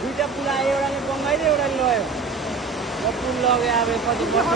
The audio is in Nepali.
दुईटा पुला एउटाले बङ्गाइदियो एउटाले लयो पुल लग्यो अब पछि पछि